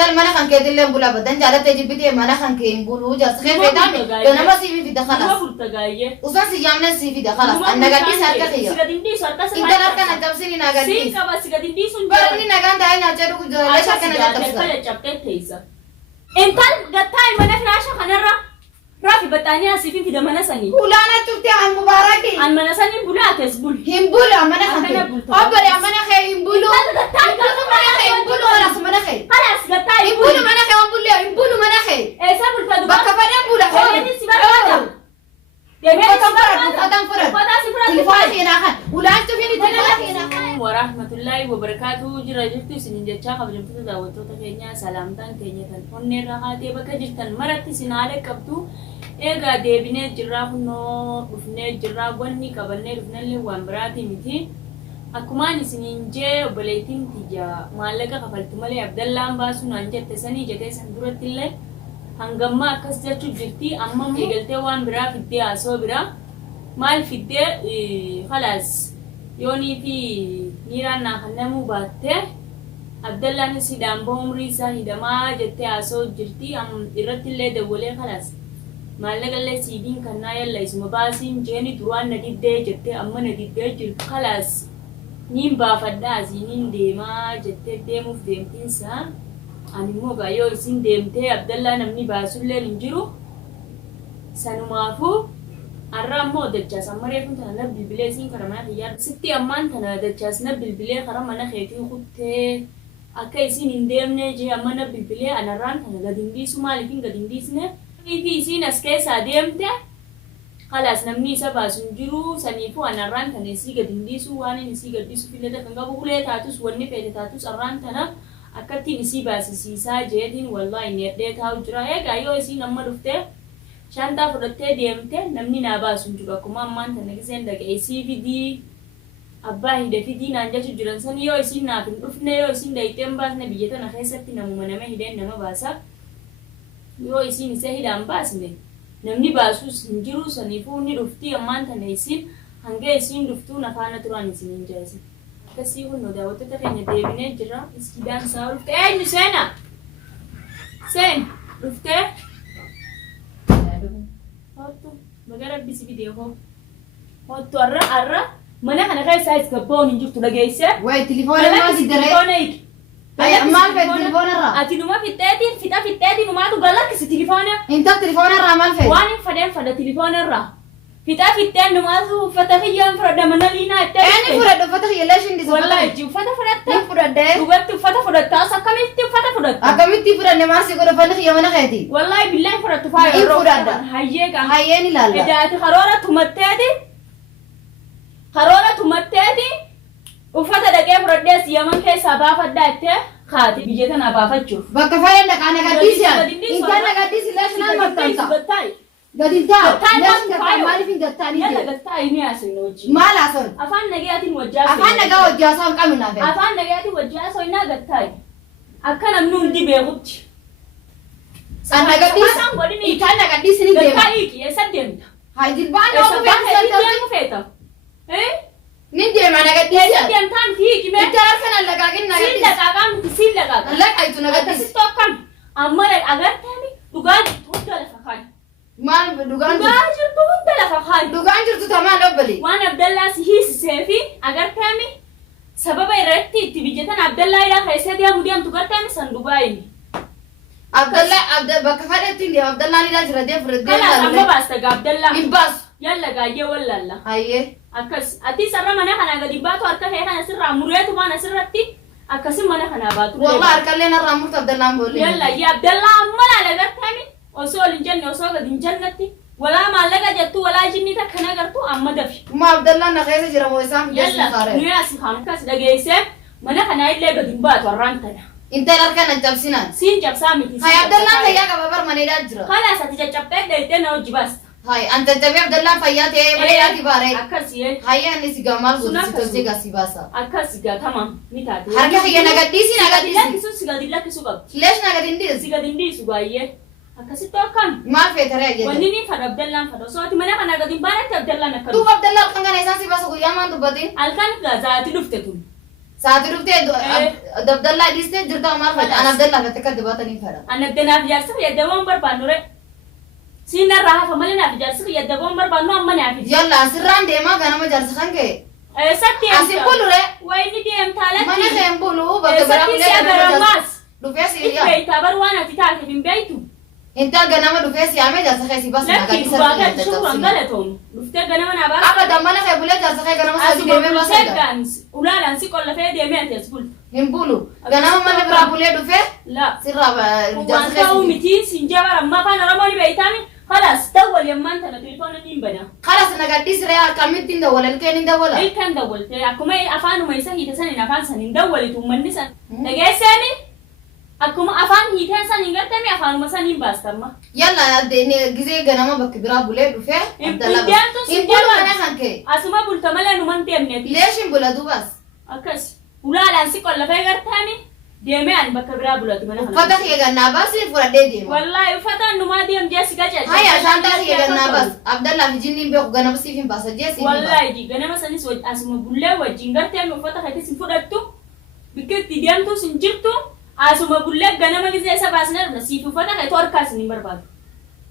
تل mana kan ke dille bula badan jala teji bidi mana kan ke bulu jas khe fetami dona ma sivi fi dakhalas ما قلت جايه usan si jamna sivi dakhalas annaga di sarka khiyo سيجادين دي سرقة intala kana tabsini naga di سين كبا سيجادين دي سون barni naga ndaya nya chedu ku jala shaka na tabsa كلا جبتة تيسا انت قطعي من فراشة خنرة رافي بتانيا سيفين في دمنا سني ulana tufti an mubaraki عن من سني بولا كسبول himbulu amana kan Akana bulto. abari amana khe himbulu قطعي mana khe himbulu خلاص mana khe خلاص قطعي himbulu mana khe himbulu mana khe ايه سابل فدو bakka pada bula khe يعني سيبار فدا يعني Kotang furat. فدا سيبار Telefon khina kan. Ulan tu fini telefon khina kan. ورحمة الله وبركاته جرى جرتي سنين جتشا قبل جمتو دعوتو تكينيا سلامتان كينيا تنفوني رغاتي بكا جرتن مرتي سنالك كبتو إيغا ديبيني جرى كنو رفني جرى بني قبلني رفني اللي وانبراتي متي أكماني سنين جي وبليتين تجا مالك قفلت مالي عبدالله أمباسو نانجر تساني جتي سندورت اللي هنگما أكس جتشو جرتي أمم إيغلتي وانبرا فدي آسو برا مال فدي خلاص يوني في نيرانا خنمو باته عبدالله نسي دامبو عمريسا هدما جتة عصو جرتي أم إرت اللي دولي خلاص مالك اللي سيدين كنا يلا اسم باسين جيني دروان نديد دي جتة أما نديد دي جرت خلاص نيم بافدا زينين ديما جتة ديمو في ديمتين سا أني مو غايو اسين ديمتي عبدالله نمني باسو اللي نجرو سانو مافو الرامو دجاس أمري كنت أنا بالبلازين كرمنا خيار ستي أمان تنا دجاس نبالبلا كرمنا خيتي خدته أكيسين إندم نجي أمانة بالبلا أنا ران تنا قديم ديسو مالكين قديم ديسنا في سين أسكيس أديمته خلاص نمني سبا سنجرو سنيفو أنا ران تنا نسي قديم ديسو واني نسي قديم ديسو في لده كنقا بقولي تاتوس وني فيت تاتوس الران تنا أكتي نسي باسي سيسا جيدين والله إني أديت هاو جرا هيك أيو سين أما دفته شانتا فردتي ديمتي نمني نابا سنجرا كمان مان تنكسين دك ACVD أبا هيدا في دين أنجا تجران سن يو يسين نافن رفنا يو يسين دايتم باس نبيجتا نخيسرتي نمو منامه هيدين نما باسا يو يسين سهيدا أمباس ني نمني باسو سنجرو سنيفو ني رفتي أمان تنيسين هنگا يسين رفتو نفانا تران يسين انجازي كسيهو نودا وتتخين ديبيني جرا اسكيدان ساو رفتي اي نسينا سين رفتي هاتو مجرد بس فيديو هاتو أرى mana kana kai size kabon injur tu lagi ise Wai telefon ma di dare. telefonik Ay amal fe telefon ra. ati numa fitati numa tu galak si telefona Inta telefon ra amal fe. wani fada telefona ra fitati numa tu fatahiyan frada manalina te Ani furado fatah yelash indi wallahi ju fata Ni furade. dubat fata sakamit fata Akamiti furade marsi ko fatah yamana khayati. wallahi billahi fata fa Ni furada. hayyega Hayeni lalla. ejati kharora tumattadi خرورة تمتدي وفتى دقيقة بردس يمن كي سبافة داتة خاتي بيجتنا بافة شوف Bakka fayan da kana gadisiya. Inta na gadisi lash na matanta. Gadinta. Lash ka mali fin gattani. يلا قطعي إني أسنوجي Mala son. أفان نجاتي وجاسو Afan naga wajja son kamina fe. أفان نجاتي وجاسو إنا قطعي أكنا منون دي بيغوت Anna gadis. Ita na gadisi ni dem. قطعي كي يسدم Hay dilban يسدم no ben santa. فيتا إيه Ni dem ana gadisi. يسدم تام فيك ما Ita arkan lagagin na سين gadisi. لقاقام سين لقاقام Allah kay tu na gadisi. أتسيتوكم أمر أغرتني دقاج تودل فخان Mal dugan. دقاج تودل فخان Dugan jirtu tama lobbali. وأنا عبد الله سهيس سيفي أغرتني سبب إرتي تبيجتنا عبد الله إلى خيسة دي أموديام تغرتني سندوباي Abdullah bakka fadetti ndi Abdullah ni dajra de furde. خلاص أما بس عبد الله Ibbas. يلا جاي ولا لا Hayye. أكس أتي سر منا خنا قدي باتو أركه هنا نسر عمرية ما نسر رتي أكسم منا خنا باتو Wallah arkalena ramut Abdullah bolli. يلا يا عبد الله أما لا غرتني وصول الجنة وصول الجنة ولا ما لقى جتو ولا جني تكنا غرتو أما دفي Ma Abdullah na khayse jira mo isam يلا jesi khare. نياس خام كاس دقيسة منا خنا إلا قدي باتو رانتنا Inta arkan jabsinan. سين جاب سامي Hay Abdullah na ya ka babar mane dajra. خلاص أتجاب دايتنا وجباس Hay anta tabi Abdullah fayyate mane yati bare. أكاسيه Hayya ni sigamal Sunna gudsi tolse gasibasa. أكاسيجا تمام ميتادي Harga hayya nagadisi nagadisi. كيسو سيجادي لا كيسو قب Lesh nagadindis. سيجادي دي سوغاية أكاسي توكان Ma fetare ayya. ونيني فرد الله فرد صوتي منا خنا قدي بارك عبد الله Tu نكلو Abdullah kanga na isasi basa kuyaman tu badin. الكان غازاتي دفتتون ساعة رفتي عبد الله ديستي جرتا ما فات أنا عبد الله بتكذباتني فرا أنا بدنا في جالسة يدوم بربانورة سينا راح فمالنا في جالسة يدوم بربانو أما نعرف يلا سران ديما كنا ما جالس خانك سكتي أسيب بولو ره وين دي أم ثالث ما نخيم بولو بكبر سكتي سيابر ماس دفيا سيريا بيت أبر وانا تتعرف في بيتو انت كنا ما دفيا سيامي جالس خيسي بس ما لكن باقي شو رمضانتهم لفتة كنا من أبغى أبدا ما نخيم بولا جالس خي كنا ما سيدي ديما بس ولا لانسي كل فيه ديما تسقول هم بولو كنا ما نبرا بولا دفيا لا سيرا جالس وانت خيسي ومتين سنجابر ما فانا رموني بيتامي خلاص دول يما انت تليفون نيمبنا خلاص نقدي سريع كمية تين دولا الكين دولا اي كان دول اكما افان ما يسهي تسني نفان سن دول تو منسن نجسني اكما افان هي تسني غتمي افان ما سن باستما يلا دني جزء كنا ما بكبر بولا دفيا عبد الله بس هم بولو أنا خانك اسما بولتملا نمان تيمني ليش هم بولا دو بس اكس ولا لانسي كل فيه غرتامي ديمي ان بكبر بولا تمنا فتح يغنا بس فورا دي والله فتح نما ديم جيسيكا جاي هاي عشان تاخي يغنا بس عبد الله في جنين بيو غنا بس فين بس جيسي والله جي غنا مثلا سو اسمه بولا وجينغرتي مو فتح هتي سفودتو بكت ديامتو سنجرتو اسمه بولا غنا ما جزي سباسنا نسيف فتح توركاس نمبر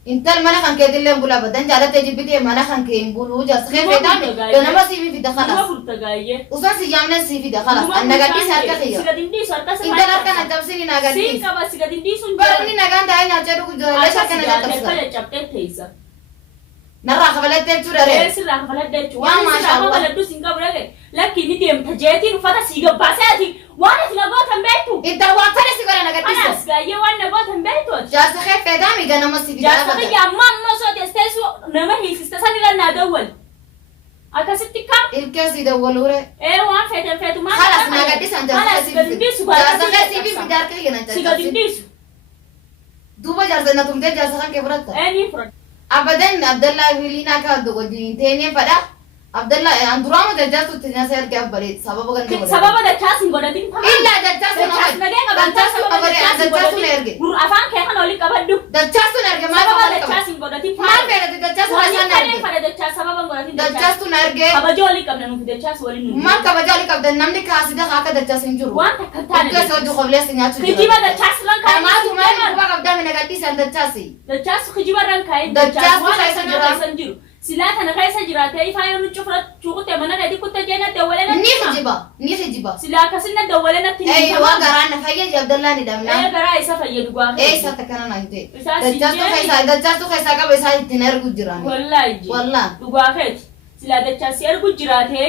انت المنا خان كده اللي بولا بدن جالا تجي بدي منا خان كين بولو جاس خير فتامي غنا ما سيفي في دخلاص ما بولتغايه وصل سيامنا سيفي دخلاص انا غادي ساركا خيا سيغديندي ساركا انت لكن تبسيني نغادي سيكا بس سيغديندي سون برني نغان داي ناچرو لا شكنا تبسا كلا چابتي تيسا نرا خبلت تجورا ايه سيرا خبلت دچو وانا سيرا خبلت دو سينغا برغه لكن ديم تجيتي رفتا سيغا باساتي وانا سيغا غوتن بيتو انت وقتك سيغا نغادي انا سيغا وانا غوتن بيتو جاس خير فتامي غنا ما سيفي جاس خيا ماما صوت استيسو نما هي سيستساني لنا دول akasitika الكاسي دولوره ايه وان فيتو ما خلاص نغادي سانجا خلاص سيفي جاس خير سيفي بدار كده نتا سيغدينديسو دوبا جارزنا تم ده جارز خان كبرت اني فرد ابدا عبد الله ويلينا كا دو جين تاني فدا عبد الله اندرامو ده جارز تنا سير كيف بريد سبب غن سبب ده تشاسين غدين تمام الا ده جارز نجا ده جارز نرجع gur afan ke kan oli kabaddu ده جارز نرجع ما سبب ده فدا تشاسين غدين ما فدا ده جارز wani kane نرجع fada da cha sababa غدين ده جارز نرجع kabajoli kam nanu da cha wali nu ما كبجالي كبد نمني كاسي ده هاك ده جارز نجرو wanta kantane ده سو دو خبلس نياتو kijiba da cha lan kai ما تو ما كوبا كبد من غادي سان ده جارز da cha kijiba ran kai Da cha su wala kai sana jira. kai sanjiru silata na kai sanjira ta ifa yanu chufra chukute mana da dikutta jena da wala na ني خجبا ني خجبا silaka sinna da wala na tin ايوه غرانا فيا عبد الله ندمنا eh gara isa fayyadu gwa ايه ساتكنا نايته Isa دجاستو sinjeri. خيسا دجاستو خيسا كا بيسا تنر غجراني wallahi ji والله duga kai sila da cha siyar gujirate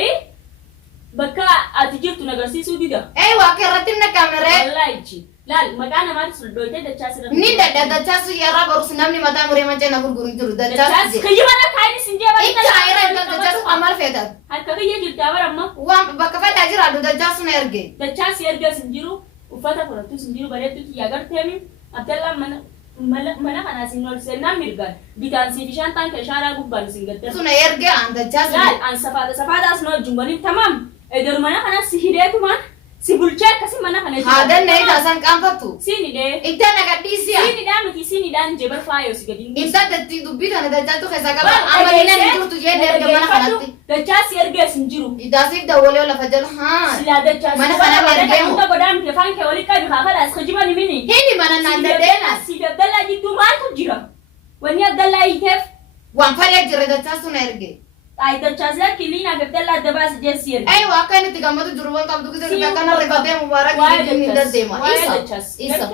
baka atijirtu nagarsisu dida ايوه كرتنا كاميرا wallahi ji lal magana ma su doite da cha sira ني دجاستو يا رب ورس نمني متا مري ما جنا غرغرين جرو دجاستو kijiba na kai ni sinje ba انت عيرا دجاستو عمل فيتا har kaga yaji tabar amma وام بكفا تاجر ادو دجاستو نرجع da cha siyar ga sinjiru ufata ko tu sinjiru bare tu ya gartemi abdallah mana kana sinol senna mirgal bitan si bishan tan ke shara gubban singatta سو نرجع عند دجاستو lal an safada asno jumbani tamam eder mana kana si hidetu man si bulcha kasi mana kana هذا ني داسان كان فتو sini de انت نغديسيا sini da miki sini dan jebar fayo si gadin انت دتي دبي انا دجاستو خيسا كا عمل هنا نجرو تجي نرجع ما خلاتي da cha siyar ga sinjiru يداسيك دولي ولا فجل ها sila da cha Mana kana mergemo. ta godam ke fanke wali kai ka kala skajiba ni mini هني ما ننددنا si abdallah ji tu mal tu jira wani abdallah itef وان فريق جرى دجاستو نرجع ay da cha siyar kilina abdallah da bas je siyar ايوه كانت تجمد جروبان كم تقدر كان رفضه مبارك من الدم إيسا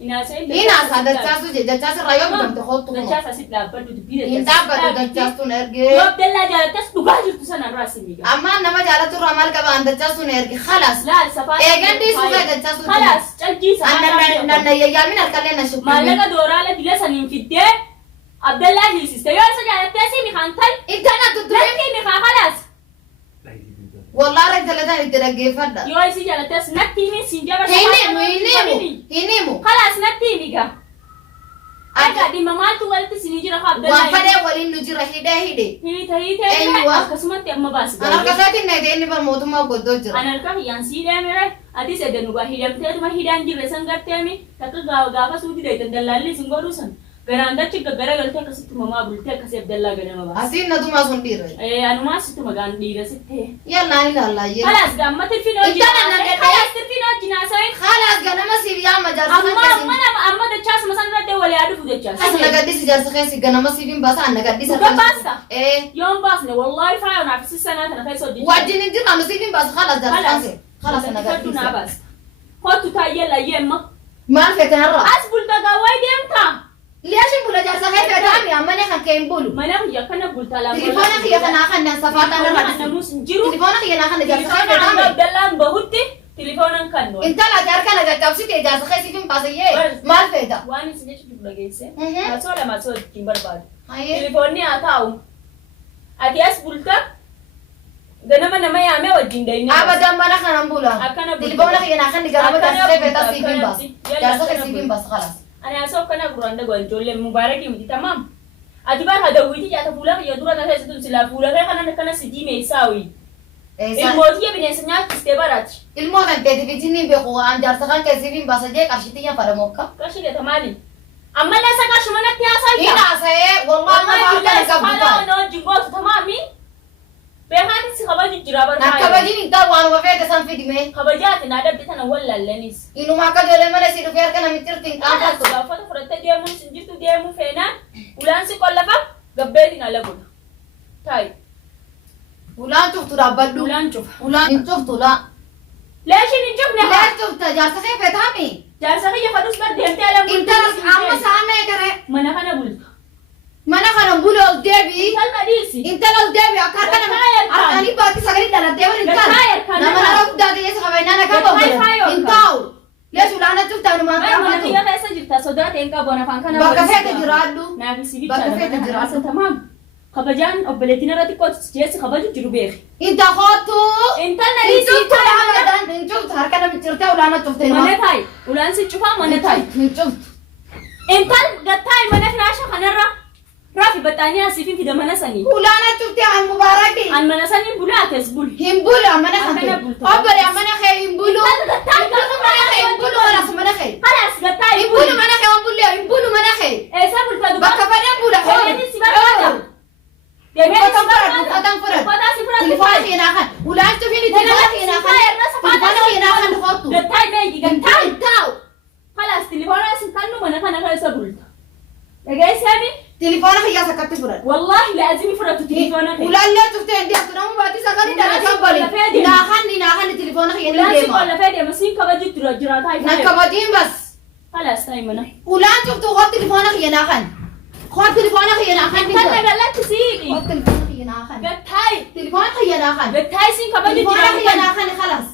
ina sai هنا هذا تاسو جد تاسو رايو بدم تخوت da cha sa sitla badu du bida انت بدو تاسو yo نرجع abdallah ja tas du gajir tu sana rasimi ga اما نما جالت رمال كبا عند تاسو نرجع خلاص la safa ايغان دي سوغا تاسو خلاص calji sa انا انا يا من الكلنا شوف malaga dorala dilasa nin fidde abdallah hisiste yo sa ja tasi mi khantal انت انا تدري laki mi kha khalas والله رجل ده ترجع فدا yo si ja tas natti mi sinjaba هينيمو خلاص natti mi ga aga di mamatu walti sinijira kha abdallah وفدا ولين نجرا هيدا hita Aywa. akasumatti amma bas انا كساتي نيدني بموت ما قدو جرا anar ka yan si de mere ati se denu ga hidam te ma hidan jirre sangatte mi takka ga ga ka sudi de dallalli singoru san Garaandachi gaggara galtee akkasitti mamaa bultee akkasii Abdallaa ganama baasa. Asiin na tumaa sun dhiira. Anumaa sitti magaan dhiira sitti. Yallaan ilaallaayee. Halas gamma tirfiin hojii. Halas tirfiin hojii naasayin. Halas ganama siif yaama jaarsa keessi. Amma dachaas masan irratti wal yaaduuf dachaas. As nagaddiisi jaarsa keessi ganama siif hin baasa an nagaddiisa. Dhuga baasta. Yoon baasne wallahi faayoon afisi sanaa kana keessa hojii. Wajjin hin jirra nu siif hin baasa halas jaarsa keessi. Halas nagaddiisa. Kottu taayyee layyee amma. Maal feetan irraa? As bulta gaawwaa deemta. Liashin bula jaarsa keessi taa'anii ammane kan kee hin bulu. Mana kiyya kana bulta laa. Tilifoona kiyya kanaa kan nan safaataan irraa dhisa. Tilifoona kiyya naa kan jaarsa keessi taa'anii. Abdallaan bahutti tilifoonan kan nuyi. Intala jaarka na gaggabsite jaarsa keessi fin baasayyee maal feeta? Waan isin jechuun dhageesse. Masoo lama soo ittiin barbaadu. Hayyee. Tilifoonni haa taa'u. Ati as bulta. Ganama nama yaamee wajjin daynee. Abadan mana kanan bula. Akkana bulta. Tilifoona kiyya naa kan ganama jaarsa keessi feeta siif hin baasa. Jaarsa keessi fin baasa kalas. Ani asoo kana guraan dago ijoollee mubaarakii miti tamam. Ati bara hadawiiti jaata fuula kiyya dura na keessatti silaa fuula kee kana si diime isaawi. Ilmootii bineensa nyaachistee baraati. Ilmoo kan teeti fitinni beeku waan jaarsa kan keessi fin baasa jee qarshiti yaa fara mokka. Qarshii gata maali? Amma lasa qarshi manatti haasaa jira. Ina haasa'ee walmaa amma baartaa qabdu ta'a. Amma jingootu tamaami. Beekaati si kabaju jira barbaade. Na kabajin hin taa'u waanuma feete san fidime. Kabajaati na dabde tana wallallanis. Inuma akka ijoollee malee si dhufee harka namitti hirtiin qaanfattu. Uffata fudhattee deemuun sin jirtu deemuu feenaan ulaan si qollafa gabbeetiin ala godha. Taayi. Ulaan cuftu dhaabbadhu. Ulaan cufa. Ulaan hin cuftu laa. Leeshin hin cufne haa. Leen cufta jaarsa kee feetaami. Jaarsa kiyya fadus bar deemtee ala bulti. Intala amma saamee gare. Mana kana bulta. Mana kana bula ol deebi. Salma dhiisi. Intala ol deebi akka harka nama harkanii baatti sagalee dhaladhee waliin ta'a. Nama nara guddaa ta'ee qabeenyaa nagaa bahu. Hin taa'u. Leeshu laana cufta numaan Mana qabaatu. kiyya keessa jirta sodaa ta'een qabu afaan kana. Bakka feete jiraadhu. Naafisi bicha Bakka feete jiraadhu. tamaam. Kabajaan obboleettiin irratti kootu jeessi kabaju jiru beeki. Inta kootu. Intalli Hin dhiisii cuftu taa'e laamaadhaan. Hin cuftu harka namitti hirtee ulaana cufte mana numaan. taayi. Ulaan si cufaa mana taayi. Hin cuftu. Intal gattaayi mana firaasha kanarra. Raafi baxaanii asiifin fida mana sanii. Ulaana cufte an mubaaraki. An mana sanii bulaates bul. Hin bulu mana kee. Akkana bultu. Obbole mana kee hin bulu. Intal gattaayi. Hin bulu mana kee hin bulu kalas mana kee. Kalas gattaayi. Hin bulu mana kee hin bulu hin bulu mana kee. Eessa bulta duba? Bakka fadhan bula. Deemee si barbaada. Deemee si barbaada. Uffatan furan. Uffataa si fudhatu. Tilifoona keenyaa kan. Ulaan cufini tilifoona keenyaa kan. Tilifoona keenyaa kan kootu. Gattaayi beeki gattaayi. Hin taa'u. Kalas tilifoona si kannu mana kana keessa bulta. Dhageessanii? Tilifoona kiyyaa sakkatti furan. Wallahi laazimi fudhatu tilifoona kee. Ulaallee cuftee hin deemtu namuu baatii sagalee dalagaa bali. Naakanni tilifoona kiyya ni Ulaan si deema. qolla fee deema siin kabaju jiraataa Na kabajiin bas. Kalas ta'i mana. Ulaan cuftu koo tilifoona kiyya naakan. Koo tilifoona kiyya naakan. Kan galatti siiqi. Koo tilifoona kiyya naakan. Gattaayi. Tilifoona kiyya naakan. Gattaayi siin kabaju Tilifoona kiyya jiraataa. naakan kalas.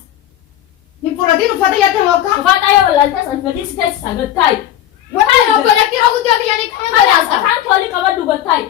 Hin fudhatiin uffata yaadda mookka. Uffataa yoo wallaaltaa sanfatii si teessisa gattaayi. Waan obboleettii oguddaa kiyya ni kaman Kalas balaasa. afaan tooli qabadhu gattaayi.